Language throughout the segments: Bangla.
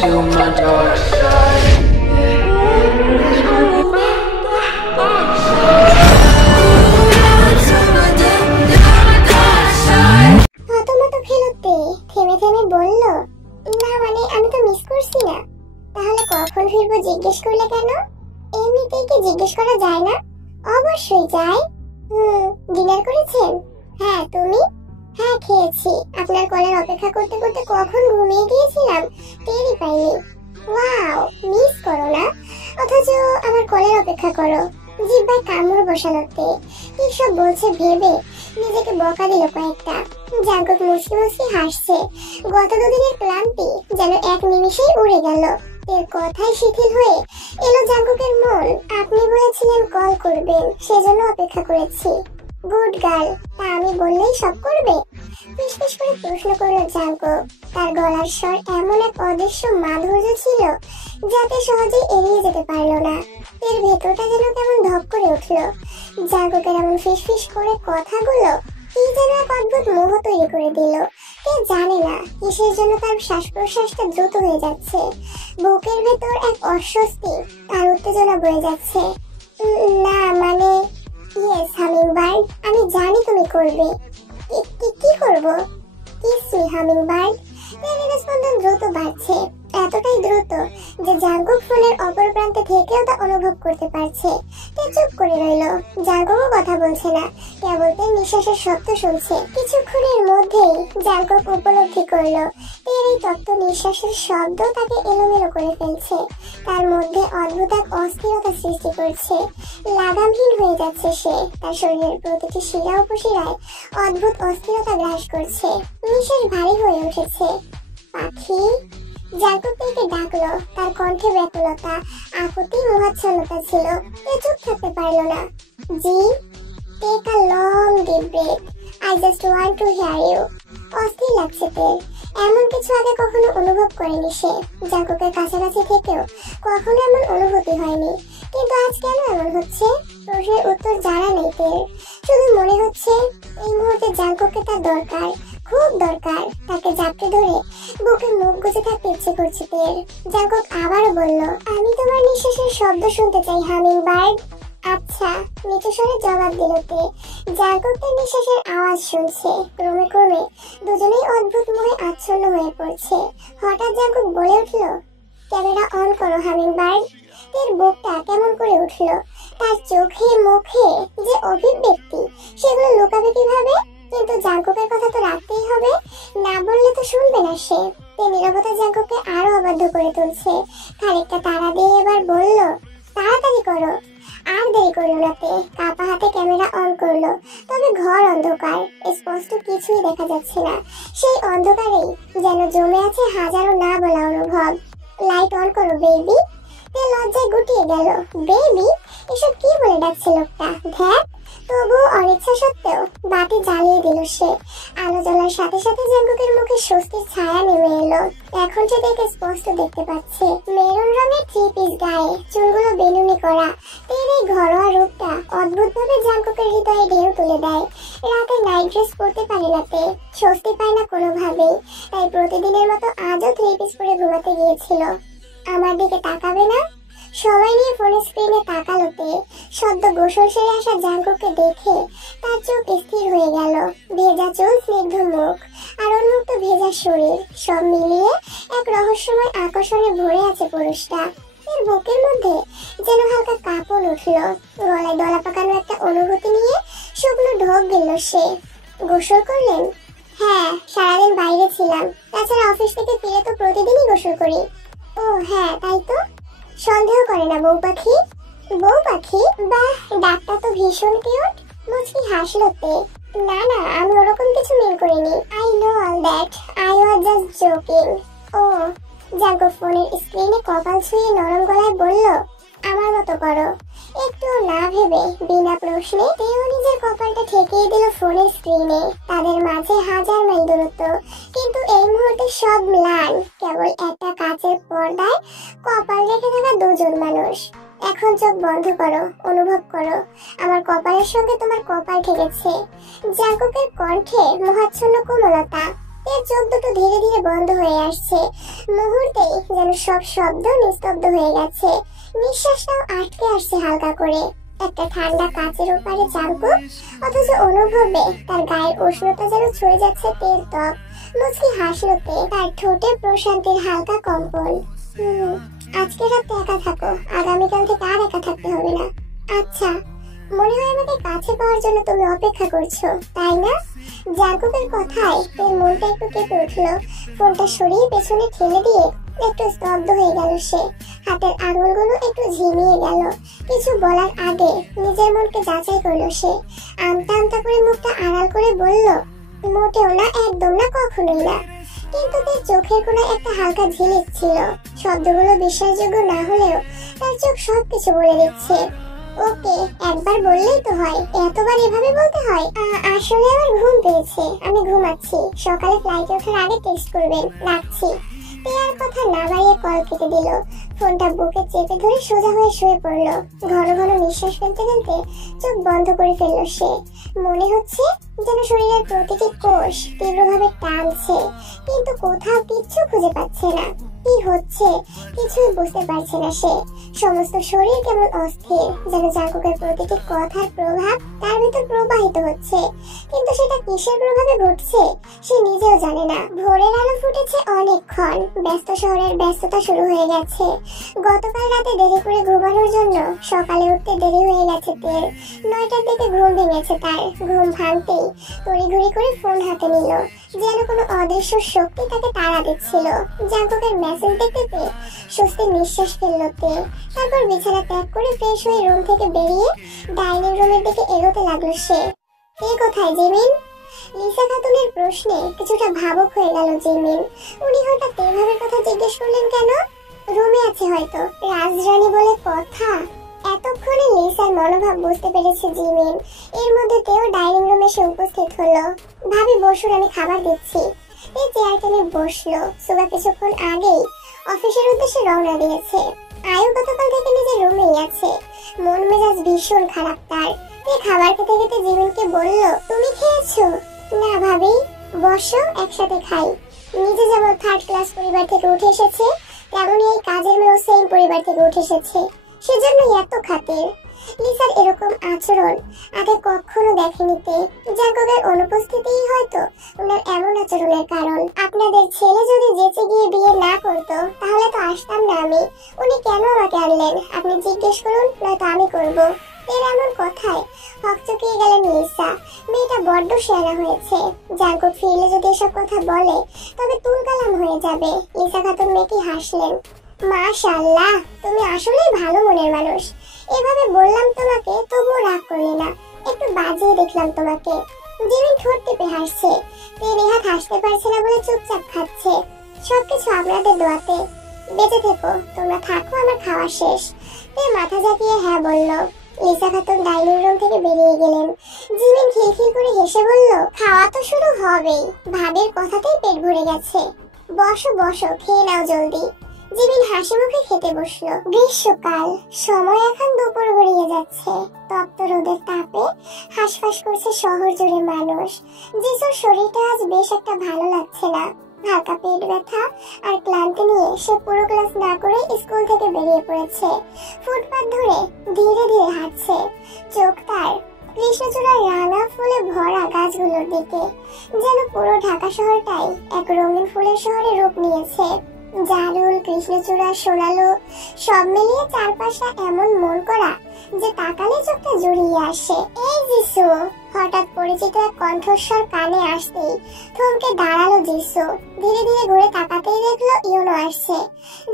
to my dark side. প্রথমত ফেলতে থেমে থেমে বলল, না মানে আমি তো মিস করছি না। তাহলে কখন ফিরবো জিজ্ঞেস করলে কেন? এমনিতেই কি জিজ্ঞেস করা যায় না? অবশ্যই যায়। ডিনার করেছেন? হ্যাঁ, তুমি? হ্যাঁ, খেয়েছি। আপনার কলের অপেক্ষা করতে করতে কখন ঘুমিয়ে গিয়েছিলাম টেরই পাইনি। ওয়াও, মিস করো না, অথচ আমার কলের অপেক্ষা করো। জিহ্বায় কামড় বসানোতে কি সব বলছে ভেবে নিজেকে বকা দিল কয়েকটা। জাঙ্কুক মুচকি মুচকি হাসছে। গত দুদিনের ক্লান্তি যেন এক নিমিষেই উড়ে গেল। এর কথাই শিথিল হয়ে এলো জাঙ্কুকের মন। আপনি বলেছিলেন কল করবেন, সেজন্য অপেক্ষা করেছি। গুড গার্ল, তা আমি বললেই সব করবে? ফিসফিস করে প্রশ্ন করলো জাঙ্কুক। তার গলার স্বর এমন এক অদৃশ্য মাধুর্য ছিল যাতে সহজেই এড়িয়ে যেতে পারলো না। এর ভেতরটা যেন কেমন ধপ করে উঠলো। জাঙ্কুকের এমন ফিসফিস করে কথাগুলো কি যেন এক অদ্ভুত মোহ তৈরি করে দিল। কে জানে না কিসের জন্য তার শ্বাস প্রশ্বাসটা দ্রুত হয়ে যাচ্ছে। বুকের ভেতর এক অস্বস্তি আর উত্তেজনা বয়ে যাচ্ছে। না মানে ইয়েস হামিংবার্ড, আমি জানি তুমি করবে। কি করব? Kiss me hummingbird. এর হৃদস্পন্দন দ্রুত বাড়ছে, এতটাই দ্রুত যে জাঙ্কুক ফোনের অপর প্রান্তে থেকেও তা অনুভব করতে পারছে। সে চুপ করে রইল। জাঙ্কুকও কথা বলছে না, কেবল তার নিঃশ্বাসের শব্দ শুনছে। কিছুক্ষণের মধ্যেই জাঙ্কুক উপলব্ধি করলো এর এই তপ্ত নিঃশ্বাসের শব্দ তাকে এলোমেলো করে ফেলছে। তার মধ্যে অদ্ভুত এক অস্থিরতা সৃষ্টি করছে। লাগামহীন হয়ে যাচ্ছে সে। তার শরীরের প্রতিটি শিরা উপশিরায় অদ্ভুত অস্থিরতা গ্রাস করছে। নিঃশ্বাস ভারী হয়ে উঠেছে। পাখি, জাঙ্কুক তাকে ডাকলো। তার কণ্ঠে ব্যাকুলতা, আকুতি, মোহাচ্ছন্নতা ছিল। সে চুপ থাকতে পারল না। জি, take a long deep breath, I just want to hear you. অস্থির লাগছে তের। এমন কিছু আগে কখনো অনুভব করেনি সে। জাঙ্কুকের কাছাকাছি থেকেও কখনো এমন অনুভূতি হয়নি। কিন্তু আজ কেন এমন হচ্ছে? প্রশ্নের উত্তর জানা নেই তের। শুধু মনে হচ্ছে এই মুহূর্তে জাঙ্কুককে তার দরকার, খুব দরকার। তাকে জাপটে ধরে বুকে মুখ গুজে থাকতে ইচ্ছে করছে তের। জাঙ্কুক আবারও বলল, আমি তোমার নিঃশ্বাসের শব্দ শুনতে চাই হামিংবার্ড। আচ্ছা, নিচু স্বরে জবাব দিল তে। জাঙ্কুক তার নিঃশ্বাসের আওয়াজ শুনছে। ক্রমে ক্রমে দুজনেই অদ্ভুত মোহে আচ্ছন্ন হয়ে পড়ছে। হঠাৎ জাঙ্কুক বলে উঠল, ক্যামেরা অন করো হামিংবার্ড। তের বুকটা কেমন করে উঠল। তার চোখে মুখে যে অভিব্যক্তি, সেগুলো লুকাবে কিভাবে? কিন্তু জাঙ্কুকের কথা তো রাখতেই হবে, না বললে তো শুনবে না সে। নীরবতা জাঙ্কুককে আরো অবাধ্য করে তুলছে। খানিকটা তাড়া দিয়ে এবার বলল, তাড়াতাড়ি করো। আর দেরি করলো না তে। কাপা হাতে ক্যামেরা অন করলো। তবে ঘর অন্ধকার, স্পষ্ট কিছুই দেখা যাচ্ছে না। সেই অন্ধকারেই যেন জমে আছে হাজারো না বলা অনুভব। লাইট অন করো বেবি। তে লজ্জায় গুটিয়ে গেল। বেবি? এসব কি বলে ডাকছে লোকটা? ধ্যাত। তবুও অনিচ্ছা সত্ত্বেও বাতি জ্বালিয়ে দিল সে। আলো জ্বলার সাথে সাথে জাঙ্কুকের মুখে স্বস্তির ছায়া নেমে এলো। এখন সে তাকে স্পষ্ট দেখতে পাচ্ছে। মেরুন রঙের থ্রি পিস গায়ে, চুলগুলো বেনুনি করা। তের এই ঘরোয়া রূপটা অদ্ভুতভাবে জাঙ্কুকের হৃদয়ে ঢেউ তুলে দেয়। রাতে নাইট ড্রেস পরতে পারে না তে, স্বস্তি পায় না কোনোভাবেই। তাই প্রতিদিনের মতো আজও থ্রি পিস পরে ঘুমাতে গিয়েছিল। আমার দিকে তাকাবে না? সময় নিয়ে ফোনের স্ক্রিনে তাকালো তে। সদ্য গোসল সেরে আসা জাঙ্কুককে দেখে তার চোখ স্থির হয়ে গেল। ভেজা চুল, স্নিগ্ধ মুখ আর উন্মুক্ত ভেজা শরীর, সব মিলিয়ে এক রহস্যময় আকর্ষণে ভরে আছে পুরুষটা। এর বুকের মধ্যে যেন হালকা কাঁপন উঠল। গলায় দলা পাকানো একটা অনুভূতি নিয়ে শুকনো ঢোক গেল সে। গোসল করলেন? হ্যাঁ, সারাদিন বাইরে ছিলাম। তাছাড়া অফিস থেকে ফিরে তো প্রতিদিনই গোসল করি। ও হ্যাঁ, তাই তো। সন্দেহ করে না বউ পাখি? বউ পাখি? বাহ, ডাকটা তো ভীষণ কিউট। মুচকি হাসলো তে। না না, আমি ওরকম কিছু মিন করিনি। I know all that, I was just joking. ও, জাঙ্কুক ফোনের স্ক্রিনে কপাল ছুঁয়ে নরম গলায় বলল, আমার মতো করো। একটু না ভেবে বিনা প্রশ্নে তেও নিজের কপালটা ঠেকিয়ে দিল ফোনের স্ক্রিনে। তাদের মাঝে হাজার মাইল দূরত্ব, কিন্তু এই মুহূর্তে সব ম্লান। কেবল একটা কাচের পর্দায় কপাল রেখে থাকা দুজন মানুষ। এখন চোখ বন্ধ করো, অনুভব করো আমার কপালের সঙ্গে তোমার কপাল ঠেকেছে। জাঙ্কুকের কণ্ঠে মোহাচ্ছন্ন কোমলতা। এর চোখ দুটো ধীরে ধীরে বন্ধ হয়ে আসছে। মুহূর্তেই যেন সব শব্দ নিস্তব্ধ হয়ে গেছে। নিঃশ্বাসটাও আটকে আসছে হালকা করে। একটা ঠান্ডা কাচের উপরে জাঙ্কুক, অথচ অনুভবে তার গায়ের উষ্ণতা যেন ছুঁয়ে যাচ্ছে তেল ত্বক। মুচকি হাসলো তে, তার ঠোঁটে প্রশান্তির হালকা কম্পন। আজকে রাতে একা থাকো, আগামীকাল থেকে আর একা থাকতে হবে না। আচ্ছা, মনে হয় আমাকে কাছে পাওয়ার জন্য তুমি অপেক্ষা করছো, তাই না? জাঙ্কুকের কথায় তের মনটা একটু কেঁপে উঠলো। ফোনটা সরিয়ে পেছনে ঠেলে দিয়ে একটু স্তব্ধ হয়ে গেল সে। হাতের আঙুলগুলো একটু ঝিমিয়ে গেল। কিছু বলার আগে নিজের মনকে যাচাই করলো সে। আমতা আমতা করে মুখটা আড়াল করে বলল, মোটেও না, একদম না, কখনোই না। কিন্তু তার চোখের কোণে একটা হালকা ঝিলিক ছিল। শব্দগুলো বিশ্বাসযোগ্য না হলেও তার চোখ সবকিছু বলে দিচ্ছে। ওকে, একবার বললেই তো হয়, এতবার এভাবে বলতে হয়? আসলে আমার ঘুম পেয়েছে, আমি ঘুমাচ্ছি। সকালে ফ্লাইটে ওঠার আগে টেক্সট করবেন, রাখছি। আর কথা না বাড়িয়ে কল কেটে দিল। ফোনটা বুকে চেপে ধরে সোজা হয়ে শুয়ে পড়লো। ঘন ঘন নিঃশ্বাস ফেলতে ফেলতে চোখ বন্ধ করে ফেললো সে। মনে হচ্ছে যেন শরীরের প্রতিটি কোষ তীব্রভাবে টানছে, কিন্তু কোথাও কিচ্ছু খুঁজে পাচ্ছে না। কি হচ্ছে কিছুই বুঝতে পারছে না সে। সমস্ত শরীর কেমন অস্থির, যেন জাঙ্কুকের প্রতিটি কথার প্রভাব তার ভিতর প্রবাহিত হচ্ছে, কিন্তু সেটা কিসের প্রভাবে ঘটছে সে নিজেও জানে না। ভোরের আলো ফুটেছে অনেকক্ষণ। ব্যস্ত শহরের ব্যস্ততা শুরু হয়ে গেছে। গতকাল রাতে দেরি করে ঘুমানোর জন্য সকালে উঠতে দেরি হয়ে গেছে তের। 9টার দিকে ঘুম ভেঙেছে তার। ঘুম ভাঙতেই তড়িঘড়ি করে ফোন হাতে নিল, যেন কোনো অদৃশ্য শক্তি তাকে তাড়া দিচ্ছিল। জাঙ্কুকের মেসেজ দেখতে পেয়ে স্বস্তির নিঃশ্বাস ফেলল তে। তারপর বিছানা ত্যাগ করে ফ্রেশ হয়ে রুম থেকে বেরিয়ে ডাইনিং রুমের দিকে এগোতে লাগলো সে। কে কোথায় জিমিন? লিসা খাতুনের প্রশ্নে কিছুটা ভাবুক হয়ে গেল জিমিন। উনি হঠাৎ এভাবে কথা জিজ্ঞেস করলেন কেন? রুমে আছে হয়তো, রাজরানী বলে কথা। এতক্ষণে লিসার মনোভাব বুঝতে পেরেছে জিমিন। এর মধ্যে তেও ডাইনিং রুমে এসে উপস্থিত হলো। ভাবি বসুন, আমি খাবার দিচ্ছি। এই চেয়ার টেনে বসলো। সুগা কিছুক্ষণ আগেই অফিসের উদ্দেশ্যে রওনা দিয়েছে। আয়ু গতকাল থেকে নিজের রুমেই আছে। মন মেজাজ ভীষণ খারাপ তার। খাবার খেতে খেতে জিমিনকে বলল, তুমি খেয়েছো? না ভাবি। বসো, একসাথে খাই। নিজে যেমন থার্ড ক্লাস পরিবার থেকে উঠে এসেছে, তেমনই এই কাজের মেয়েও সেম পরিবার থেকে উঠে এসেছে, সেজন্যই এত খাতির। লিসার এরকম আচরণ আগে কখনো দেখেনি তে। জাঙ্কুকের অনুপস্থিতিই হয়তো ওনার এমন আচরণের কারণ। আপনাদের ছেলে যদি যেচে গিয়ে বিয়ে না করতো তাহলে তো আসতাম না আমি। উনি কেন আমাকে আনলেন আপনি জিজ্ঞেস করুন, নয়তো আমি করবো। এর এমন কথায় হকচকিয়ে গেলেন লিসা। মেয়েটা বড্ড শেয়ানা হয়েছে। জাঙ্কুক ফিরলে যদি এসব কথা বলে তবে তুলকালাম হয়ে যাবে। লিসা খাতুন মেয়েটি হাসলেন। মাশাআল্লাহ, তুমি আসলেই ভালো মনের মানুষ। এভাবে বললাম তোমাকে, তবুও রাগ করলে না। একটু বাজিয়ে দেখলাম তোমাকে। জিমিন ঠোঁট টিপে হাসছে। নেহাত হাসতে পারছে না বলে চুপচাপ খাচ্ছে। সবকিছু আপনাদের দোয়াতে। বেঁচে থেকো, তোমরা থাকো, আমার খাওয়া শেষ। তে মাথা ঝাঁকিয়ে হ্যাঁ বলল। লিসা খাতুন ডাইনিং রুম থেকে বেরিয়ে গেলেন। জিমিন খিলখিল করে হেসে বলল, খাওয়া তো শুরু হবেই। ভাবের কথাতেই পেট ভরে গেছে। বসো বসো, খেয়ে নাও জলদি। জিমিন হাসি মুখে খেতে বসলো। গ্রীষ্মকাল, সময় এখন দুপুর গড়িয়ে যাচ্ছে। তপ্ত রোদের তাপে হাঁসফাঁস করছে শহর জুড়ে মানুষ। জিসুর শরীরটা আজ বেশ একটা ভালো লাগছে না। হালকা পেট ব্যথা আর ক্লান্তি নিয়ে সে পুরো ক্লাস না করে স্কুল থেকে বেরিয়ে পড়েছে। ফুটপাত ধরে ধীরে ধীরে হাঁটছে। চোখ তার কৃষ্ণচূড়ার রাঙা ফুলে ভরা গাছগুলোর দিকে। যেন পুরো ঢাকা শহরটাই এক রঙিন ফুলের শহরে রূপ নিয়েছে। জারুল, কৃষ্ণচূড়া, সোনালো সব মিলিয়ে চারপাশটা এমন মন করা যে তাকালে চোখটা জড়িয়ে আসে। এই জিসু! হঠাৎ পরিচিত এক কণ্ঠস্বর কানে আসতেই থমকে দাঁড়ালো জিসু। ধীরে ধীরে ঘুরে তাকাতেই দেখলো ইউনো আসছে।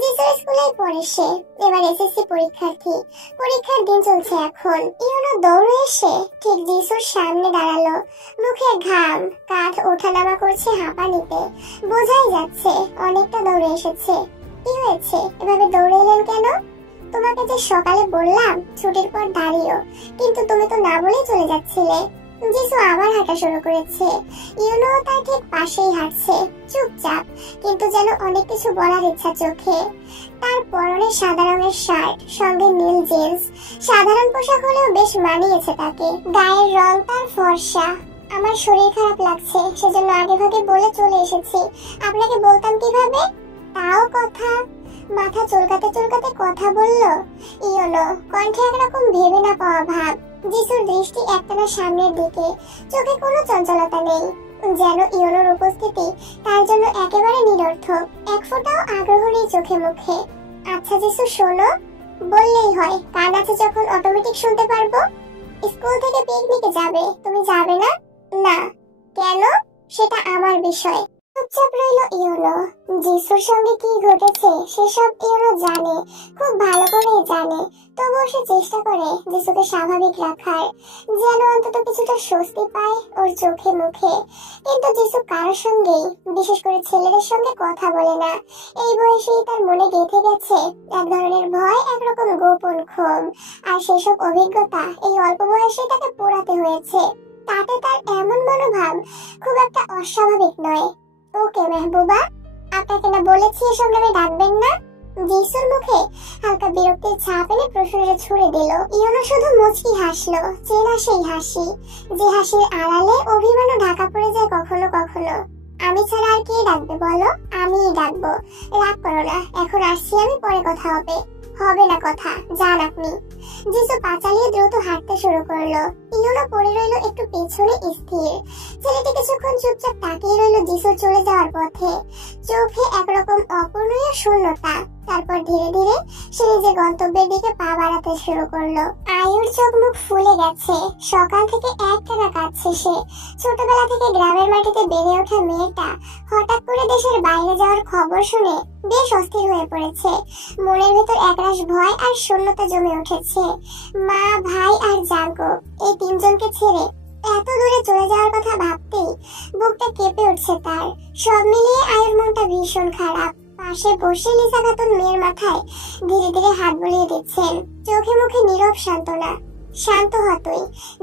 জিসুর স্কুলেই পড়ে সে। এবার এসএসসি পরীক্ষার্থী। পরীক্ষার দিন চলছে এখন। ইউনো দৌড়ে এসে ঠিক জিসুর সামনে দাঁড়ালো। মুখে ঘাম, কাঁধ ওঠানামা করছে হাঁপানিতে। বোঝাই যাচ্ছে অনেকটা দৌড়ে এসেছে। কি হয়েছে, এভাবে দৌড়ে এলেন কেন? তোমাকে যে সকালে বললাম ছুটির পর দাঁড়িও, কিন্তু তুমি তো না বলেই চলে যাচ্ছিলে। জিসু আবার হাঁটা শুরু করেছে। ইউনো তার ঠিক পাশেই হাঁটছে, চুপচাপ, কিন্তু যেন অনেক কিছু বলার ইচ্ছা চোখে। তার পরনে সাদা রঙের শার্ট, সঙ্গে নীল জিন্স। সাধারণ পোশাক হলেও বেশ মানিয়েছে তাকে। গায়ের রং তার ফর্সা, আমার শরীর খারাপ লাগছে, সেজন্য আগে ভাগে বলে চলে এসেছি। আপনাকে বলতাম কিভাবে? তাও কথা। মাথা চুলকাতে চুলকাতে কথা বললো ইয়োনো, কণ্ঠে একরকম ভেবে না পাওয়া ভাব। যিশুর দৃষ্টি একটানা সামনের দিকে, চোখে কোনো চঞ্চলতা নেই, যেন ইয়োনোর উপস্থিতি তার জন্য একেবারে নিরর্থক। এক ফোঁটাও আগ্রহ নেই চোখে মুখে। আচ্ছা যিশু শোনো, বললেই হয়, কান আছে যখন অটোমেটিক শুনতে পারবো। স্কুল থেকে পিকনিকে যাবে, তুমি যাবে না? না। কেন? সেটা আমার বিষয়। চুপচাপ রইল ইয়োনো। যিশুর সঙ্গে কি ঘটেছে সেসব ইয়োনো জানে, খুব ভালো করেই জানে। তবুও সে চেষ্টা করে যিশুকে স্বাভাবিক রাখার, যেন অন্তত কিছুটা স্বস্তি পায় ওর চোখে মুখে। কিন্তু যিশু কারোর সঙ্গেই, বিশেষ করে ছেলেদের সঙ্গে কথা বলে না। এই বয়সেই তার মনে গেঁথে গেছে এক ধরনের ভয়, একরকম গোপন ক্ষোভ। আর সেসব অভিজ্ঞতা এই অল্প বয়সে তাকে পোড়াতে হয়েছে। তাতে তার এমন মনোভাব খুব একটা অস্বাভাবিক নয়। ওকে মেহবুবা, আপনাকে না বলেছি এসব নামে ডাকবেন না? যিশুর মুখে হালকা বিরক্তির ছাপ এনে প্রশ্নটা ছুড়ে দিল। ইয়োনো শুধু মুচকি হাসলো, চেনা সেই হাসি, যে হাসির আড়ালে অভিমানও ঢাকা পড়ে যায় কখনো কখনো। আমি ছাড়া আর কে ডাকবে বলো? আমিই ডাকবো। রাগ করো না, এখন আসছি আমি, পরে কথা হবে। হবে না কথা, যান আপনি। যিশু পা চালিয়ে দ্রুত হাঁটতে শুরু করলো। ইয়োনো পড়ে রইল একটু পেছনে স্থির। ছেলেটি কিছুক্ষণ চুপচাপ তাকিয়ে রইল যিশু চলে যাওয়ার পথে, চোখে একরকম অপূর্ণীয় শূন্যতা। তারপর ধীরে ধীরে সে নিজের গন্তব্যের দিকে পা বাড়াতে শুরু করলো। আয়ুর চোখ মুখ ফুলে গেছে, সকাল থেকে একটানা কাঁদছে সে। ছোটবেলা থেকে গ্রামের মাটিতে বেড়ে ওঠা মেয়েটা হঠাৎ করে দেশের বাইরে যাওয়ার খবর শুনে বেশ অস্থির হয়ে পড়েছে। মনের ভেতর একরাশ ভয় আর শূন্যতা জমে উঠেছে। মা, ভাই আর জাঙ্কো, এই তিনজনকে ছেড়ে এত দূরে চলে যাওয়ার কথা ভাবতেই বুকটা কেঁপে উঠছে তার। সব মিলিয়ে আয়ুর মনটা ভীষণ খারাপ। পাশে বসে লিসা খাতুন মেয়ের মাথায় ধীরে ধীরে হাত বুলিয়ে দিচ্ছেন, চোখে মুখে নীরব সান্ত্বনা। শান্ত হ তুই,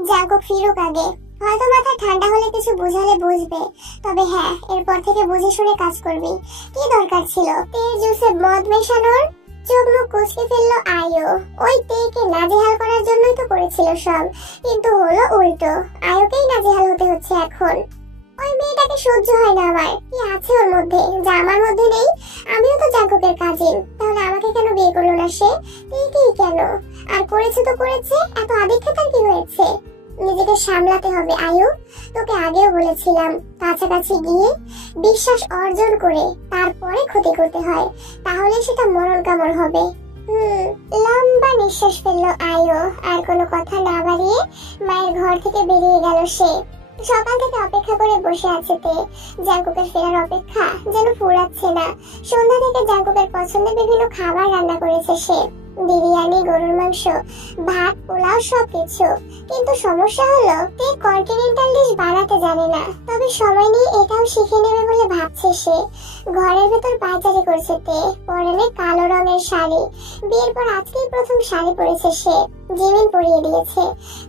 জাঙ্কো ফিরুক আগে, হয়তো মাথা ঠান্ডা হলে কিছু বুঝালে বুঝবে। তবে হ্যাঁ, এরপর থেকে বুঝে শুনে কাজ করবি। কি দরকার ছিল তেল জুসে মদ মেশানোর? চোখ মুখ কুচকে ফেললো আয়ু। ওই তেকে নাজেহাল করার জন্যই তো করেছিল সব, কিন্তু হলো উল্টো। আয়ুকেই নাজেহাল হতে হচ্ছে এখন। ওই মেয়েটাকে সহ্য হয় না আমার। কি আছে ওর মধ্যে যা আমার মধ্যে নেই? আমিও তো জাঙ্কুকের কাজিন, তাহলে আমাকে কেন বিয়ে করলো না সে? তেকেই কেন? আর করেছে তো করেছে, এত আদিক্ষেতার কি হয়েছে? নিজেকে সামলাতে হবে আয়ু, তোকে আগেও বলেছিলাম। কাছাকাছি গিয়ে বিশ্বাস অর্জন করে তারপরে ক্ষতি করতে হয়, তাহলে সেটা মরণ কামড় হবে। লম্বা নিঃশ্বাস ফেললো আয়ু। আর কোনো কথা না বাড়িয়ে মায়ের ঘর থেকে বেরিয়ে গেল সে। সকাল থেকে অপেক্ষা করে বসে আছে তে। জাঙ্কুকের ফেরার অপেক্ষা যেন ফুরাচ্ছে না। সন্ধ্যা থেকে জাঙ্কুকের পছন্দের বিভিন্ন খাবার রান্না করেছে সে, বিরিয়ানি, গরুর মাংস, ভাত, পোলাও, সবকিছু। কিন্তু সমস্যা হলো তে কন্টিনেন্টাল ডিশ বানাতে জানে না। তবে সময় নিয়ে এটাও শিখে নেবে বলে ভাবছে সে। ঘরের ভেতর পায়চারি করছে তে, পরনে কালো রঙের শাড়ি। বিয়ের পর আজকেই প্রথম শাড়ি পরেছে সে, জিমিন পরিয়ে দিয়েছে।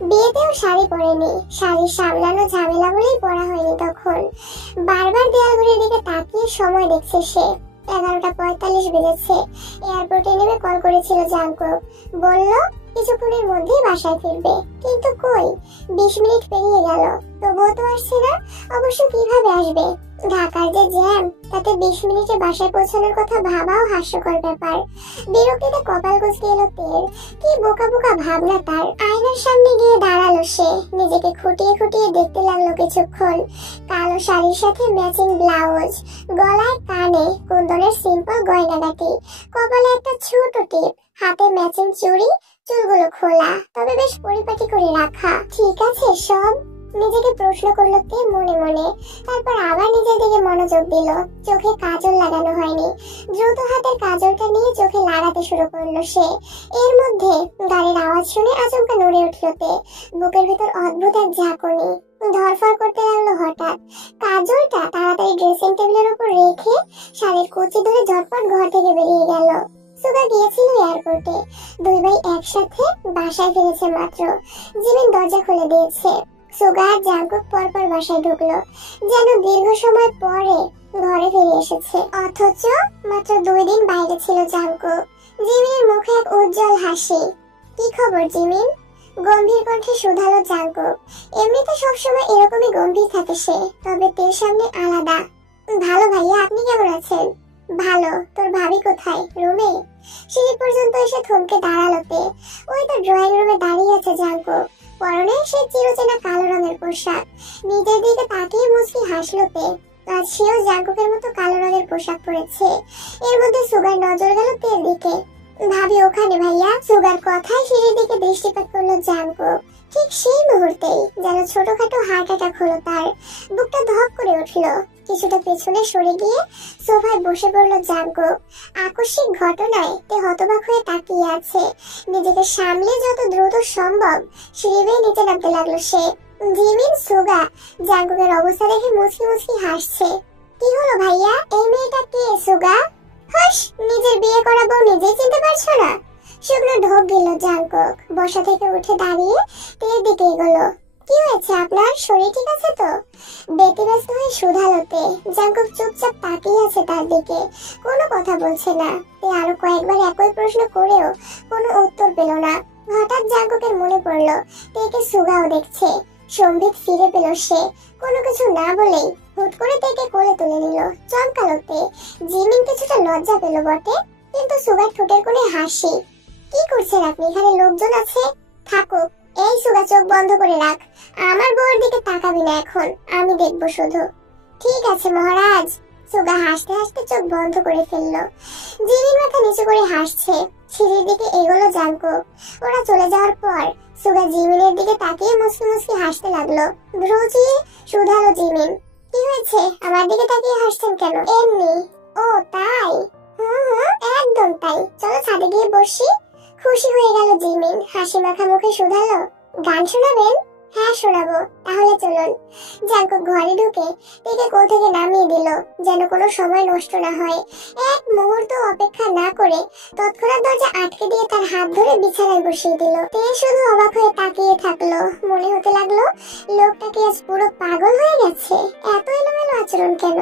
বিয়েতেও শাড়ি পরেনি, শাড়ি সামলানো ঝামেলা বলেই পরা হয়নি তখন। বারবার দেয়াল ঘড়ির দিকে তাকিয়ে সময় দেখছে সে। 11:45 বেজেছে। এয়ারপোর্টে নেমে কল করেছিল জাঙ্কুক, বলল কিছুক্ষণের মধ্যেই বাসায় ফিরবে। কিন্তু কই, 20 মিনিট পেরিয়ে গেল, তবুও তো আসছে না। অবশ্য কিভাবে আসবে? ঢাকার যে জ্যাম, তাতে 20 মিনিটে বাসায় পৌঁছানোর কথা ভাবাও হাস্যকর ব্যাপার। বিরক্তিতে কপাল কুঁচকে এলো তেল। কি বোকা বোকা ভাবনা তার। আয়নার সামনে গিয়ে দাঁড়ালো সে, নিজেকে খুঁটিয়ে খুঁটিয়ে দেখতে লাগলো কিছুক্ষণ। কালো শাড়ির সাথে ম্যাচিং ব্লাউজ, গলায় কানে কুন্দনের সিম্পল গয়নাগাটি, কপালে একটা ছোট টিপ, হাতে ম্যাচিং চুড়ি, চুলগুলো খোলা তবে বেশ পরিপাটি করে রাখা। ঠিক আছে সব? নিজেকে প্রশ্ন করলো তে মনে মনে। তারপর আবার নিজের দিকে মনোযোগ দিল। চোখে কাজল লাগানো হয়নি। দ্রুত হাতের কাজলটা নিয়ে চোখে লাগাতে শুরু করলো সে। এর মধ্যে গাড়ির আওয়াজ শুনে আচমকা নড়ে উঠল তে। বুকের ভিতর অদ্ভুত এক ঝাঁকুনি, ধরফর করতে লাগলো হঠাৎ। কাজলটা তাড়াতাড়ি ড্রেসিং টেবিলের উপর রেখে শাড়ির কুচি ধরে ঝটপট ঘর থেকে বেরিয়ে গেল। সুগা গিয়েছিল এয়ারপোর্টে। দুই ভাই একসাথে বাসায় ফিরেছে মাত্র। জিমিন দরজা খুলে দিয়েছে। সুগা আর জাঙ্কুক পরপর বাসায় ঢুকলো, যেন দীর্ঘ সময় পরে ঘরে ফিরে এসেছে। অথচ মাত্র 2 দিন বাইরে ছিল জাঙ্কুক। জিমিনের মুখে এক উজ্জ্বল হাসি। কি খবর জিমিন? গম্ভীর কণ্ঠে শুধালো জাঙ্কুক। এমনিতে সবসময় এরকমই গম্ভীর থাকে সে, তবে তের সামনে আলাদা। ভালো ভাইয়া, আপনি কেমন আছেন? ভালো। তোর ভাবি কোথায়? রুমে? সিঁড়ি পর্যন্ত এসে থমকে দাঁড়ালো তে। ওই তো ড্রয়িং রুমে দাঁড়িয়ে আছে জাঙ্কুক, পরনে সে চিরচেনা কালো রঙের পোশাক। নিজের দিকে তাকিয়ে মুচকি হাসলো তে। আজ সেও জাঙ্কুকের মতো কালো রঙের পোশাক পরেছে। এর মধ্যে সুগার নজর গেল তের দিকে। ভাবি ওখানে ভাইয়া। সুগার কথায় সিঁড়ির দিকে দৃষ্টিপাত করলো জাঙ্কুক। ঠিক সেই মুহূর্তেই যেন ছোটখাটো হার্ট অ্যাটাক হলো তার। বুকটা ধক করে উঠলো। কিছুটা পেছনে সরে গিয়ে সোফায় বসে পড়লো জাঙ্কুক। আকস্মিক ঘটনায় তে হতবাক হয়ে তাকিয়ে আছে। নিজেকে সামলে যত দ্রুত সম্ভব সিঁড়ি বেয়ে নিচে নামতে লাগলো সে। জিমিন সুগা জাঙ্কুকের অবস্থা দেখে মুচকি মুচকি হাসছে। কি হলো ভাইয়া? এই মেয়েটা কে সুগা? হাস, নিজের বিয়ে করা বউ নিজেই চিনতে পারছো না? শুকনো ঢোক গেল জাঙ্কুক। বসা থেকে উঠে দাঁড়িয়ে তের দিকে এগোলো। কি হয়েছে আপনার? শরীর ঠিক আছে তো? ব্যতিব্যস্ত হয়ে শুধালো তে। জাঙ্কুক চুপচাপ তাকিয়ে আছে তার দিকে, কোনো কথা বলছে না। তে আরো কয়েকবার একই প্রশ্ন করেও কোনো উত্তর পেল না। হঠাৎ জাঙ্কুকের মনে পড়লো তেকে সুগাও দেখছে। সম্বিত ফিরে পেল সে। কোনো কিছু না বলেই হুট করে তেকে কোলে তুলে নিল। চমকালো তে। জিমিন কিছুটা লজ্জা পেল বটে, কিন্তু সুগার ঠোঁটের কোণে হাসি। কি করছেন আপনি? এখানে লোকজন আছে। থাকুক। এই সুগা, চোখ বন্ধ করে রাখ। আমার বউয়ের দিকে তাকাবি না এখন, আমি দেখবো শুধু। ঠিক আছে মহারাজ। সুগা হাসতে হাসতে চোখ বন্ধ করে ফেললো। জিমিন মাথা নিচু করে হাসছে। সিঁড়ির দিকে এগোলো জাঙ্কুক। ওরা চলে যাওয়ার পর সুগা জিমিনের দিকে তাকিয়ে মুচকি মুচকি হাসতে লাগলো। ভ্রুচি শুধালো জিমিন। কি হয়েছে? আমার দিকে তাকিয়ে হাসছেন কেন? এমনি। ও তাই? হুম, একদম তাই। চলো ছাদে গিয়ে বসি। খুশি হয়ে গেল জিমিন। হাসি মাখা মুখে শুধালো, গান শোনাবেন? হ্যাঁ শোনাবো। তাহলে চলুন। জাঙ্কুক ঘরে ঢুকে তেকে কোল থেকে নামিয়ে দিল, যেন কোনো সময় নষ্ট না হয়। এক মুহূর্ত অপেক্ষা না করে তৎক্ষণাৎ দরজা আটকে দিয়ে তার হাত ধরে বিছানায় বসিয়ে দিল। তে শুধু অবাক হয়ে তাকিয়ে থাকলো। মনে হতে লাগলো লোকটা কি আজ পুরো পাগল হয়ে গেছে? এত এলোমেলো আচরণ কেন?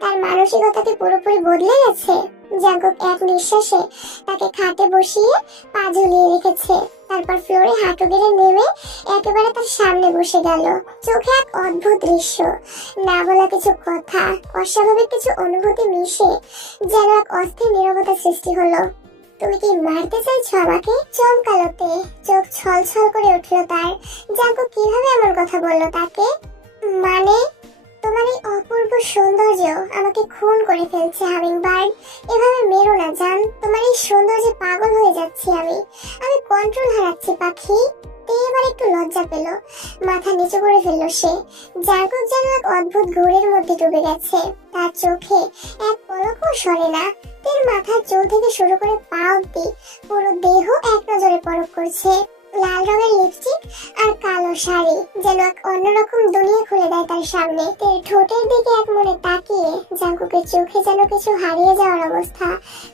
তার মানসিকতাকে পুরোপুরি বদলে গেছে। জাঙ্কুক এক নিঃশ্বাসে তাকে খাটে বসিয়ে পা ঝুলিয়ে রেখেছে। তারপর ফ্লোরে হাঁটু গেড়ে নেমে একেবারে তার সামনে বসে গেল। চোখে এক অদ্ভুত দৃশ্য, না বলা কিছু কথা, অস্বাভাবিক কিছু অনুভূতি মিশে যেন এক অস্থির নীরবতা সৃষ্টি হলো। তুমি কি মারতে চাইছো আমাকে? চমকালোতে চোখ ছল ছল করে উঠলো তার। জাঙ্কুক কিভাবে এমন কথা বললো তাকে? মানে তোমার এই অপূর্ব সৌন্দর্য আমাকে খুন করে ফেলছে হামিংবার্ড। এভাবে মেরো না জান। তোমার এই সৌন্দর্যে পাগল হয়ে যাচ্ছি আমি কন্ট্রোল হারাচ্ছি পাখি। এবার একটু লজ্জা পেল, মাথা নিচু করে ফেললো সে। জাঙ্কুক যেন এক অদ্ভুত ঘোরের মধ্যে ডুবে গেছে। তার চোখে এক পলকও সরে না। তের মাথার চুল থেকে শুরু করে পা অব্দি পুরো দেহ এক নজরে পরখ করছে। লাল রঙের লিপস্টিক আর কালো শাড়ি যেন এক অন্যরকম দুনিয়া খুলে দেয় তার সামনে। তের ঠোঁটের দিকে এক মনে তাকিয়ে জাঙ্কুকের চোখে যেন কিছু হারিয়ে যাওয়ার অবস্থা।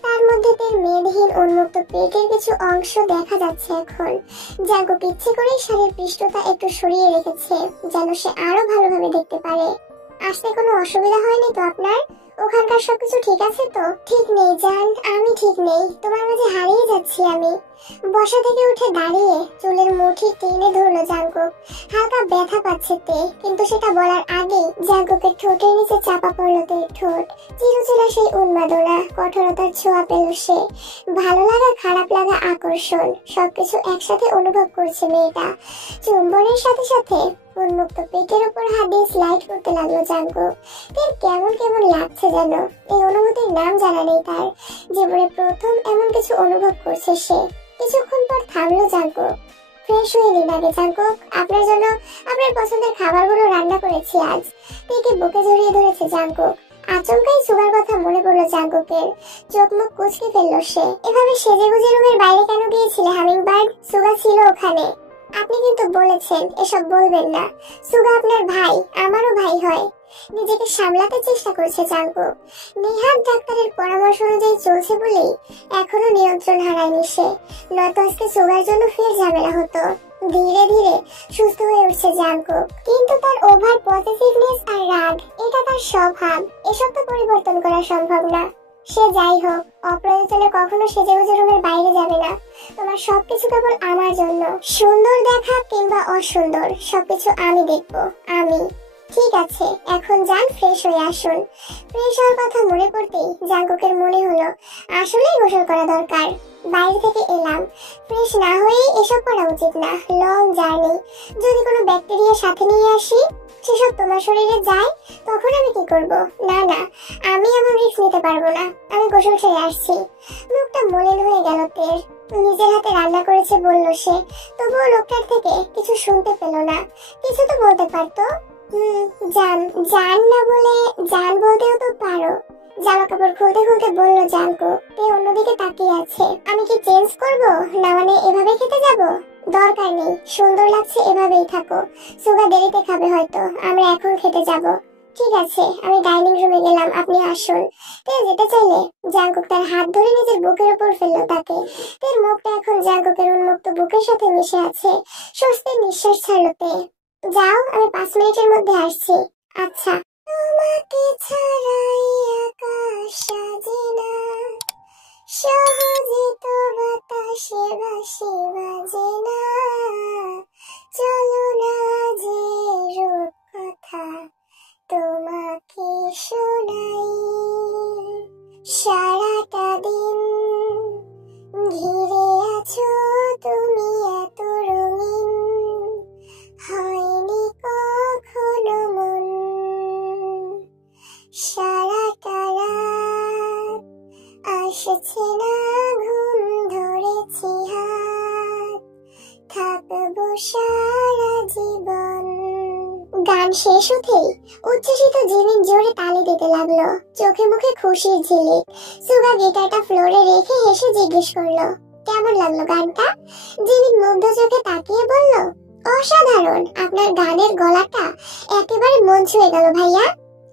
তার মধ্যে তের মেদহীন উন্মুক্ত পেটের কিছু অংশ দেখা যাচ্ছে এখন। জাঙ্কুক ইচ্ছে করেই শাড়ির পৃষ্ঠটা একটু সরিয়ে রেখেছে, যেন সে আরো ভালোভাবে দেখতে পারে। আসতে কোনো অসুবিধা হয়নি তো আপনার? ওখানকার সবকিছু ঠিক আছে তো? ঠিক নেই জান, আমি ঠিক নেই। তোমার মাঝে হারিয়ে যাচ্ছি আমি। বসা থেকে উঠে দাঁড়িয়ে চুলের মুঠি টেনে ধরলো জাঙ্কুক। হালকা ব্যথা পাচ্ছে তে, কিন্তু সেটা বলার আগেই জাঙ্কুকের ঠোঁটের নিচে চাপা পড়লো তের ঠোঁট। চিরচেনা সেই উন্মাদনা, কঠোরতার ছোঁয়া পেল সে। ভালো লাগা, খারাপ লাগা, আকর্ষণ সবকিছু একসাথে অনুভব করছে মেয়েটা। চুম্বনের সাথে সাথে উন্মুক্ত পেটের উপর হাত দিয়ে স্লাইড করতে লাগলো জাঙ্কুক। তের কেমন কেমন লাগছে যেন। এই অনুভূতির নাম জানা নেই তার। জীবনে প্রথম এমন কিছু অনুভব করছে সে। কিছুক্ষণ পর থামলো জাঙ্কুক। ফ্রেশ হয়ে নিন আগে জাঙ্কুক, আপনার জন্য আপনার পছন্দের খাবারগুলো রান্না করেছি আজ। তেকে বুকে জড়িয়ে ধরেছে জাঙ্কুক। আচমকাই সুগার কথা মনে পড়লো জাঙ্কুকের। চোখ মুখ কুচকে ফেললো সে। এভাবে সেজে গুজে রুমের বাইরে কেন গিয়েছিলে হামিংবার্ড? সুগা ছিল ওখানে। আপনি কিন্তু বলেছেন এসব বলবেন না। সুগা আপনার ভাই, আমারও ভাই হয়। নিজেকে সামলাতে চেষ্টা করছে জাঙ্কুক। নেহাত ডাক্তারের পরামর্শ অনুযায়ী চলছে বলেই এখনো নিয়ন্ত্রণ হারায়নি সে, নয়তো আজকে সুগার জন্য ফের ঝামেলা হতো। ধীরে ধীরে সুস্থ হয়ে উঠছে জাঙ্কুক, কিন্তু তার ওভার পজিটিভনেস আর রাগ, এটা তার স্বভাব। এসব তো পরিবর্তন করা সম্ভব না। সে যাই হোক, অপ্রয়োজনে কখনো সেজেগুজে রুমের বাইরে যাবে না। তোমার সবকিছু কেবল আমার জন্য, সুন্দর দেখা কিংবা অসুন্দর সবকিছু আমি দেখবো, আমি। ঠিক আছে, এখন যান, ফ্রেশ হয়ে আসুন। ফ্রেশ হওয়ার কথা মনে পড়তেই জাঙ্কুকের মনে হলো আসলেই গোসল করা দরকার। বাইরে থেকে এলাম, ফ্রেশ না হয়েই এসব করা উচিত না। লং জার্নি, যদি কোনো ব্যাকটেরিয়া সাথে নিয়ে আসি, সেসব তোমার শরীরে যায়, তখন আমি কি করব? না না, আমি এমন রিস্ক নিতে পারবো না। আমি গোসল সেরে আসছি। মুখটা মলিন হয়ে গেল তের। নিজের হাতে রান্না করেছে বলল সে, তবুও লোকটার থেকে কিছু শুনতে পেল না। কিছু তো বলতে পারতো। জান জান না বলে জান বলতেও তো পারো। জামা কাপড় খুলতে খুলতে বলল জানকো। তে অন্যদিকে তাকিয়ে আছে। আমি কি চেঞ্জ করব, না মানে এভাবে খেতে যাব? দরকার নেই, সুন্দর লাগছে, এভাবেই থাকো। সুগা দেরিতে খাবে হয়তো, আমরা এখন খেতে যাব। ঠিক আছে, আমি ডাইনিং রুমে গেলাম, আপনি আসুন। তে যেতে চাইলে জাঙ্কুক তার হাত ধরে নিজের বুকের উপর ফেললো তাকে। তের মুখটা এখন জাঙ্কুকের উন্মুক্ত বুকের সাথে মিশে আছে। স্বস্তির নিঃশ্বাস ছাড়লো তে। যাও, আমি 5 মিনিটের মধ্যে আসছি। আচ্ছা। তোমাকে ছাড়াই আকাশ সাজে না, সহজে তো বাতাসে বাঁশি বাজে না। চলো না যে রূপকথা তোমাকে শোনাই। সারাটা দিন ঘিরে আছো তুমি এত রঙিন, হয়নি কখনো মন। সারাটা রাত আসছে না ঘুম, ধরেছি হাত, থাকবো সারা জীবন। গান শেষ হতেই উচ্ছ্বসিত জিমিন জোরে তালি দিতে লাগলো, চোখে মুখে খুশির ঝিলিক। সুগা গিটারটা ফ্লোরে রেখে হেসে জিজ্ঞেস করলো, কেমন লাগলো গানটা? জিমিন মুগ্ধ চোখে তাকিয়ে বলল, অসাধারণ, আপনার গানের গলাটা একেবারে মন ছুঁয়ে গেল ভাইয়া।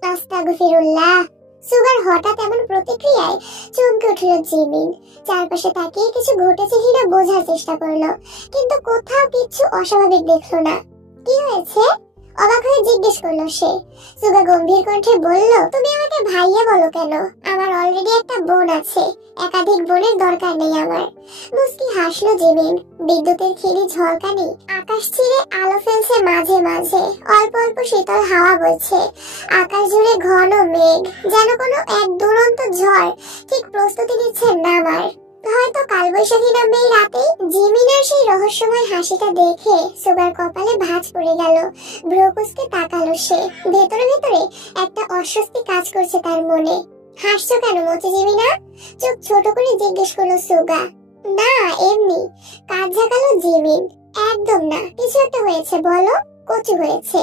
আস্তাগফিরুল্লাহ। সুগার হঠাৎ এমন প্রতিক্রিয়ায় চমকে উঠল জিমিন। চারপাশে তাকিয়ে কিছু ঘটেছে কিনা বোঝার চেষ্টা করলো, কিন্তু কোথাও কিছু অস্বাভাবিক দেখলো না। কি হয়েছে? অবাক হয়ে জিজ্ঞেস করলো সে। সুগা গম্ভীর কণ্ঠে বলল, তুমি আমাকে ভাইয়া বলো কেন? আমার অলরেডি একটা বোন আছে, একাধিক বোনের দরকার নেই আমার। মুস্কি হাসলো জিমিন। বিদ্যুতের খিরি ঝলকানি আকাশ ছিঁড়ে আলো ফেলছে মাঝে মাঝে। অল্প অল্প শীতল হাওয়া বইছে, আকাশ জুড়ে ঘন মেঘ, যেন কোনো এক দুরন্ত ঝড় ঠিক প্রস্তুতি নিচ্ছে নামার। হয়তো কালবৈশাখী নামে এই রাতে। জিমিনের সেই রহস্যময় হাসিটা দেখে সুগার কপালে ভাঁজ পড়ে গেল। ভ্রকুচকে তাকালো সে। ভেতরে ভেতরে একটা অস্বস্তি কাজ করছে তার মনে। হাসছো কেন মচি জিমিনা? চোখ ছোট করে জিজ্ঞেস করলো সুগা। না, এমনি। কাজ ঝাঁকালো জিমিন। একদম না, কিছু একটা হয়েছে, বলো। কচু হয়েছে।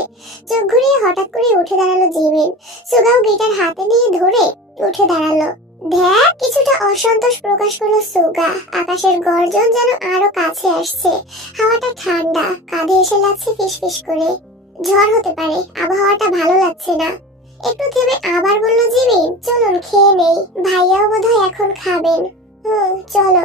চোখ ঘুরিয়ে হঠাৎ করে উঠে দাঁড়ালো জিমিন। সুগাও গিটার হাতে নিয়ে ধরে উঠে দাঁড়ালো। ধ্যাক, কিছুটা অসন্তোষ প্রকাশ করলো সুগা। আকাশের গর্জন যেন আরো কাছে আসছে। হাওয়াটা ঠান্ডা, কাঁধে এসে লাগছে ফিসফিস করে। ঝড় হতে পারে, আবহাওয়াটা ভালো লাগছে না। একটু থেমে আবার বলল জিমিন, চলুন খেয়ে নেই, ভাইয়াও বোধহয় এখন খাবেন। চলো,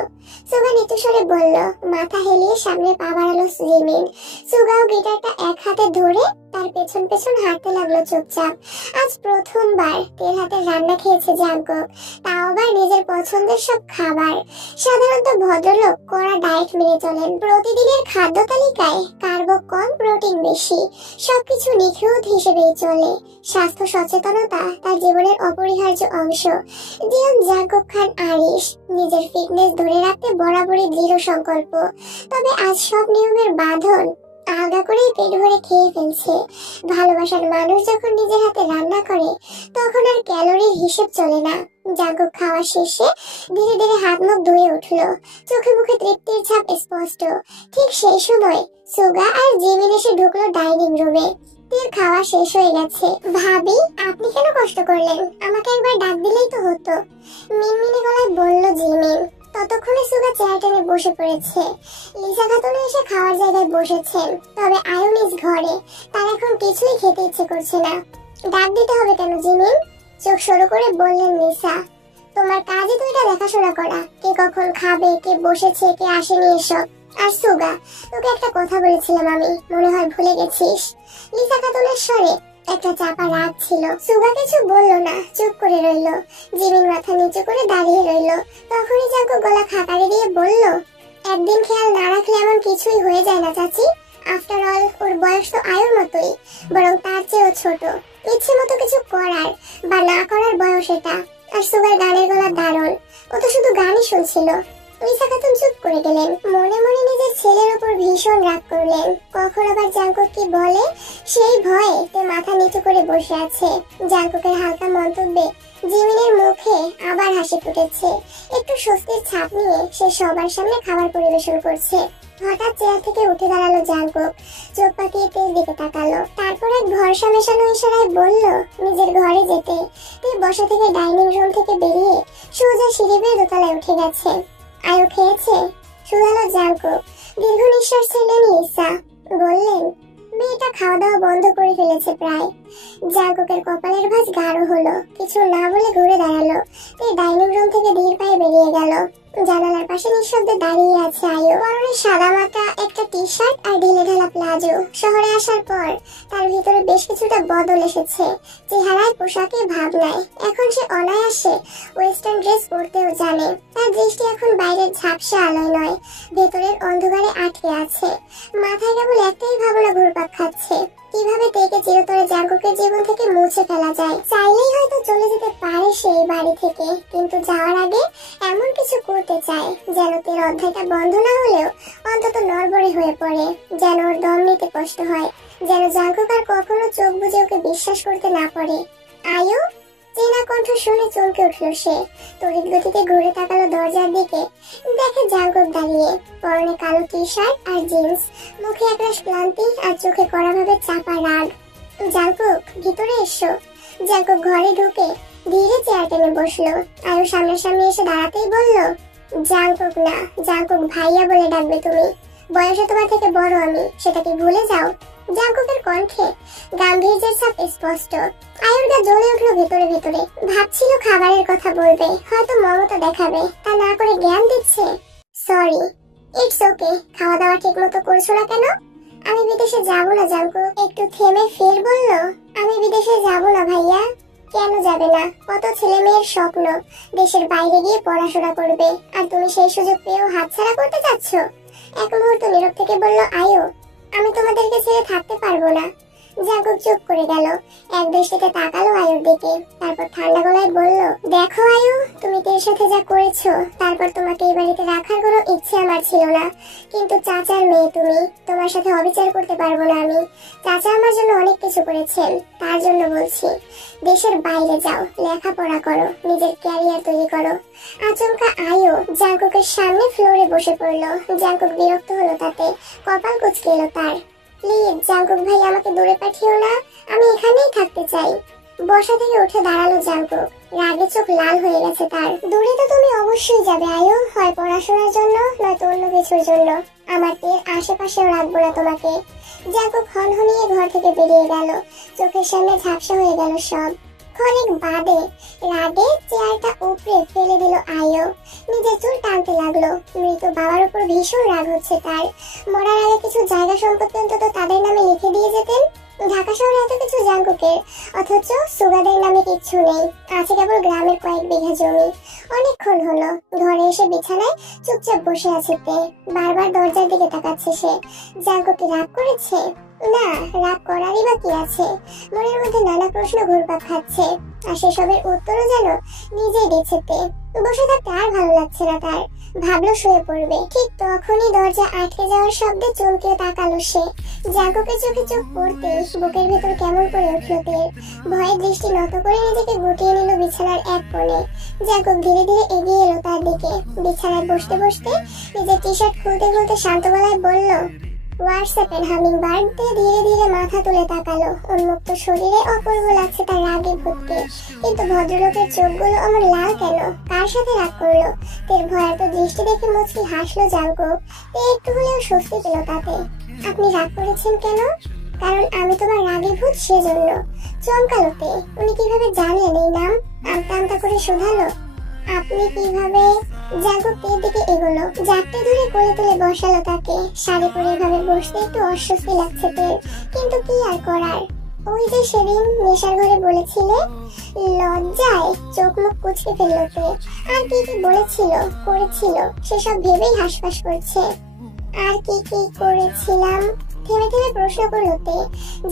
সুগা নিচু স্বরে বলল। মাথা হেলিয়ে সামনে পা বাড়ালো জিমিন। সুগাও গিটারটা এক হাতে ধরে তার পেছন পেছন হাঁটতে লাগলো চুপচাপ। আজ প্রথমবার তের হাতে রান্না খেয়েছে জাঙ্কুক, তাও আবার নিজের পছন্দের সব খাবার। সাধারণত ভদ্রলোক কড়া ডায়েট মেনে চলেন। প্রতিদিনের খাদ্য তালিকায় কার্ব কম, প্রোটিন বেশি, সবকিছু নিখুঁত হিসেবেই চলে। স্বাস্থ্য সচেতনতা তার জীবনের অপরিহার্য অংশ। জিয়ন জাঙ্কুক খান আরিশ নিজের ফিটনেস ধরে রাখতে বরাবরই দৃঢ় সংকল্প। তবে আজ সব নিয়মের বাঁধন আলগা করেই পেট ভরে খেয়ে ফেলছে। ভালোবাসার মানুষ যখন নিজের হাতে রান্না করে, তখন আর ক্যালোরির হিসেব চলে না। জাঙ্কুক খাওয়া শেষে ধীরে ধীরে হাত মুখ ধুয়ে উঠলো। চোখে মুখে তৃপ্তির ছাপ স্পষ্ট। ঠিক সেই সময় সুগা আর জিমিন এসে ঢুকলো ডাইনিং রুমে। তের খাওয়া শেষ হয়ে গেছে। ভাবি, আপনি কেন কষ্ট করলেন? আমাকে একবার ডাক দিলেই তো হতো, মিনমিনে গলায় বলল জিমিন। ততক্ষণে সুগা চেয়ার টেনে বসে পড়েছে। লিসা খাতুন এসে খাওয়ার জায়গায় বসেছেন, তবে আয়ুনিস ঘরে। তার এখন কিছুই খেতে ইচ্ছে করছে না। ডাক দিতে হবে কেন জিমিন? চোখ সরু করে বললেন লিসা। তোমার কাজই তো এটা দেখাশোনা করা, কে কখন খাবে, কে বসেছে, কে আসেনি, এসব। আর সুগা, তোকে একটা কথা বলেছিলাম আমি, মনে হয় ভুলে গেছিস। লিসা খাতুনের স্বরে একটা চাপা রাগ ছিল। সুগা কিছু বলল না, চুপ করে রইল। জিমিন মাথা নিচু করে দাঁড়িয়ে রইল। তখনই জাঙ্কুক গলা খাকারি দিয়ে বলল, একদিন খেয়াল না রাখলে এমন কিছুই হয়ে যায় না চাচি। আফটার অল ওর বয়স তো আয়ুর মতোই, বরং তার চেয়েও ছোট। ইচ্ছে মতো কিছু করার বা না করার বয়স এটা। আর সুগার গানের গলা দারুণ, ও তো শুধু গানই শুনছিল। লিসা খাতুন চুপ করে গেলেন। মনে মনে নিজের ছেলের উপর ভীষণ রাগ করলেন। কখন আবার জাঙ্কুক কি বলে সেই ভয়ে তে মাথা নিচু করে বসে আছে। জাঙ্কুকের হালকা মন্তব্যে জিমিনের মুখে আবার হাসি ফুটেছে। একটু স্বস্তির ছাপ নিয়ে সে সবার সামনে খাবার পরিবেশন করছে। হঠাৎ চেয়ার থেকে উঠে দাঁড়ালো জাঙ্কুক, চোখ পাকিয়ে তের দিকে তাকালো। তারপর এক ভরসা মেশানো ইশারায় বলল নিজের ঘরে যেতে। তে বসা থেকে ডাইনিং রুম থেকে বেরিয়ে সোজা সিঁড়ি বেয়ে দোতলায় উঠে গেছে। আয়ু খেয়েছে? শুধালো জাঙ্কুক। দীর্ঘ নিঃশ্বাস ছেড়ে লিসা বললেন, মেয়েটা খাওয়া দাওয়া বন্ধ করে ফেলেছে প্রায়। জাঙ্কুকের কপালের ভাঁজ গাঢ় হলো। কিছু না বলে ঘুরে দাঁড়ালো। তে ডাইনিং রুম থেকে ধীর পায়ে বেরিয়ে গেল। জানালার পাশে নিঃশব্দে দাঁড়িয়ে আছে আয়ু। পরনে সাদা মাটা একটা টি শার্ট আর ঢিলে ঢালা প্লাজো। শহরে আসার পর তার ভিতরে বেশ কিছুটা বদল এসেছে। চেহারায়, পোশাকে, ভাবনায়। এখন সে অনায়াসে ওয়েস্টার্ন ড্রেস পরতেও জানে। তার দৃষ্টি এখন বাইরের ঝাপসা আলোয় নয়, ভেতরের অন্ধকারে আটকে আছে। মাথায় কেবল একটাই ভাবনা ঘুরপাক খাচ্ছে, কিভাবে তেকে চিরতরে জাঙ্কুকের জীবন থেকে মুছে ফেলা যায়। চাইলেই হয়তো চলে যেতে পারে সেই বাড়ি থেকে, কিন্তু যাওয়ার আগে এমন কিছু করতে চায় যেন তের অধ্যায়টা বন্ধ না হলেও অন্তত নড়বড়ে হয়ে পড়ে, যেন ওর দম নিতে কষ্ট হয়, যেন জাঙ্কুক আর কখনো চোখ বুজে ওকে বিশ্বাস করতে না পারে। আয়ু! চেনা কণ্ঠ শুনে চমকে উঠল সে। তড়িৎ গতিতে ঘুরে তাকালো দরজার দিকে। দেখে জাঙ্কুক দাঁড়িয়ে, পরনে কালো টি শার্ট আর জিন্স, মুখে একরাশ ক্লান্তি আর চোখে কড়াভাবে চাপা রাগ। জাঙ্কুক, ভিতরে এসো। জাঙ্কুক ঘরে ঢুকে ধীরে চেয়ার টেনে বসলো। আয়ু সামনাসামনি এসে দাঁড়াতেই বলল, জাঙ্কুক না, জাঙ্কুক ভাইয়া বলে ডাকবে তুমি। বয়সে তোমার থেকে বড় আমি, সেটা কি ভুলে যাও? জাঙ্কুকের কণ্ঠে গাম্ভীর্যের ছাপ স্পষ্ট। আয়ুর গা জ্বলে উঠলো ভেতরে ভেতরে। ভাবছিল খাবারের কথা বলবে, হয়তো মমতা দেখাবে, তা না করে জ্ঞান দিচ্ছে। Sorry, it's okay. খাওয়া দাওয়া ঠিক মতো করছো না কেন? আমি বিদেশে যাব না জাঙ্কুক। একটু থেমে ফের বলল, আমি বিদেশে যাব না ভাইয়া। কেন যাবে না? কত ছেলে মেয়ের স্বপ্ন দেশের বাইরে গিয়ে পড়াশোনা করবে, আর তুমি সেই সুযোগ পেয়েও হাতছাড়া করতে চাচ্ছ? এক মুহূর্ত নীরব থেকে বলল আয়ু, আমি তোমাদেরকে ছেড়ে থাকতে পারবো না। জাঙ্কুক চুপ করে গেল, এক দৃষ্টিতে তাকালো আয়ুর দিকে, তারপর ঠান্ডা গলায় বলল, দেখো আয়ু, তুমি তের সাথে যা করেছো, তারপর তোমাকে এই বাড়িতে রাখার কোনো ইচ্ছে আমার ছিল না। কিন্তু চাচার মেয়ে তুমি, তোমার সাথে অবিচার করতে পারবো না আমি। চাচা আমার জন্য অনেক কিছু করেছেন, তার জন্য বলছি, দেশের বাইরে যাও, লেখাপড়া করো, নিজের ক্যারিয়ার তৈরি করো। আচমকা আয়ু জাঙ্কুকের সামনে ফ্লোরে বসে পড়লো। জাঙ্কুক বিরক্ত হলো তাতে, কপাল কুঁচকে এলো তার। প্লিজ জাঙ্কুক ভাই, আমাকে দূরে পাঠিও না, আমি এখানেই থাকতে চাই। বসা থেকে উঠে দাঁড়ালো জাঙ্কুক, রাগে চোখ লাল হয়ে গেছে তার। দূরে তো তুমি অবশ্যই যাবে আয়ু, হয় পড়াশোনার জন্য নয়তো অন্য কিছুর জন্য। আমার তের আশেপাশেও রাখবো না তোমাকে। জাঙ্কুক হনহনিয়ে ঘর থেকে বেরিয়ে গেল। চোখের সামনে ঝাপসা হয়ে গেল সব। ক্ষণিক বাদে রাগে চেয়ারটা উপড়ে ফেলে দিল আয়ু। নিজের চুল টানতে লাগলো। মৃত বাবার উপর ভীষণ রাগ হচ্ছে তার। মরার আগে কিছু জায়গা সম্পত্তি অন্তত তাদের নামে লিখে দিয়ে যেতেন। ঢাকা শহরে এত কিছু জাঙ্কুকের, অথচ সুগাদের নামে কিচ্ছু নেই, আছে কেবল গ্রামের কয়েক বিঘা জমি। অনেকক্ষণ হলো ঘরে এসে বিছানায় চুপচাপ বসে আছে তে। বারবার দরজার দিকে তাকাচ্ছে সে। জাঙ্কুক কি রাগ করেছে? না, রাগ করারই বা কি আছে? মনের মধ্যে নানা প্রশ্ন ঘুরপাক খাচ্ছে, আর সেসবের উত্তরও যেন নিজেই দিচ্ছে তে। বসে থাকতে আর ভালো লাগছে না তার। ভাবলো শুয়ে পড়বে, ঠিক তখনই দরজা আটকে যাওয়ার শব্দে চমকে তাকালো সে। জাঙ্কুকের চোখে চোখ পড়তেই বুকের ভেতর কেমন করে উঠলো তের। ভয়ে দৃষ্টি নত করে নিজেকে গুটিয়ে নিল বিছানার এক কোণে। জাঙ্কুক ধীরে ধীরে এগিয়ে এলো তার দিকে। বিছানায় বসতে বসতে নিজের টি শার্ট খুলতে খুলতে শান্ত গলায় বলল, হোয়াটসঅ্যাপের হামিং বার্ড দিয়ে ধীরে ধীরে মাথা তুলে তাকালো। উন্মুক্ত শরীরে অপূর্ব লাগছে তার রাগে ভূতকে। কিন্তু ভদ্রলোকের চোখগুলো আমার লাল কেন? কার সাথে রাগ করলো? তের ভয়ার্ত দৃষ্টি দেখে মুচকি হাসলো জাঙ্কুক। তে একটু হলেও স্বস্তি পেল তাতে। আপনি রাগ করেছেন কেন? কারণ আমি তোমার রাগে ভূত, সেজন্য। চমকালো তে। উনি কিভাবে জানলেন এই নাম? আমতা আমতা করে শোধালো, আপনি কিভাবে? জাঙ্কুক তের দিকে এগোলো, জাপটে ধরে কোলে তুলে বসালো তাকে। শাড়ি পরে এভাবে বসতে একটু অস্বস্তি লাগছে তের, কিন্তু কি আর করার। ওই যে সেদিন নেশার ঘরে বলেছিলে, লজ্জায় চোখ মুখ কুচকে ফেলতে, আর কি কি বলেছিল করেছিল সেসব ভেবেই হাসফাস করছে। আর কি কি করেছিলাম? থেমে থেমে প্রশ্ন করলো তে।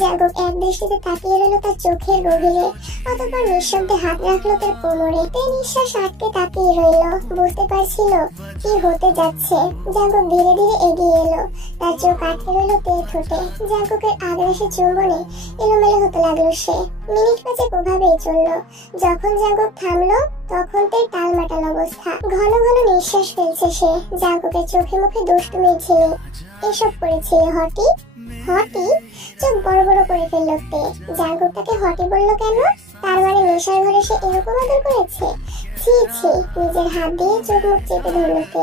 জাগক এক দৃষ্টিতে তাকিয়ে রইল তার চোখের গভীরে, অতঃপর নিঃশব্দে হাত রাখলো তার কোমরে। তে নিঃশ্বাস আটকে তাকিয়ে রইল, বুঝতে পারছিল কি হতে যাচ্ছে। জাগক ধীরে ধীরে এগিয়ে এলো, তার চোখ আটকে রইল তের ঠোঁটে। জাগকের আগ্রাসী চুম্বনে এলোমেলো হতে লাগলো সে। মিনিট পাঁচেক ওভাবেই চললো। যখন জাগক থামলো তখন তের টালমাটাল অবস্থা। ঘন ঘন নিঃশ্বাস ফেলছে সে। জাগকের চোখে মুখে দুষ্টুমির ঝিলিক। এসব করেছিলে হটি? হটি? চোখ বড় বড় করে ফেললো তে। জাগক তাকে হটি বললো কেন? তার মানে নেশার ঘরে সে এরকম আদর করেছে? ছি ছি, নিজের হাত দিয়ে চোখ মুখ চেপে ধরলো তে।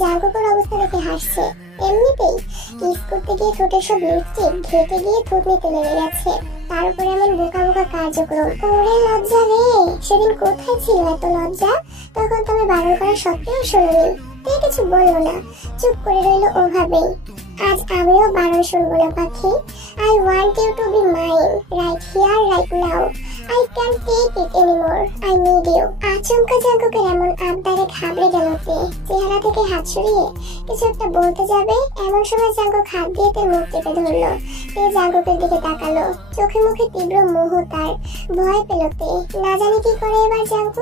জাগকের অবস্থা দেখে হাসছে। এমনিতেই কিস করতে গিয়ে ঠোঁটের সব লিপস্টিক ঘেটে গিয়ে থুতনিতে লেগে গেছে। তার উপরে এমন বোকা বোকা কার্যক্রম। ওরে লজ্জা রে, সেদিন কোথায় ছিল এত লজ্জা? তখন তো আমি বারণ করা সত্ত্বেও শুনিনি। তে কিছু বললো না, চুপ করে রইল ওভাবেই। আজ আমিও বারণ শুনবো না পাখি। I want you to be mine, right here, right now. I can't take it anymore. I need you. আচমকা জাগকের এমন আবদারে ঘাবড়ে গেল তে। চেহারা থেকে হাত সরিয়ে কিছু একটা বলতে যাবে, এমন সময় জাগক হাত দিয়ে তের মুখ চেপে ধরলো। তে জাগকের দিকে তাকালো, চোখে মুখে তীব্র মোহ তার। ভয় পেল তে, না জানি কি করে এবার জাগক।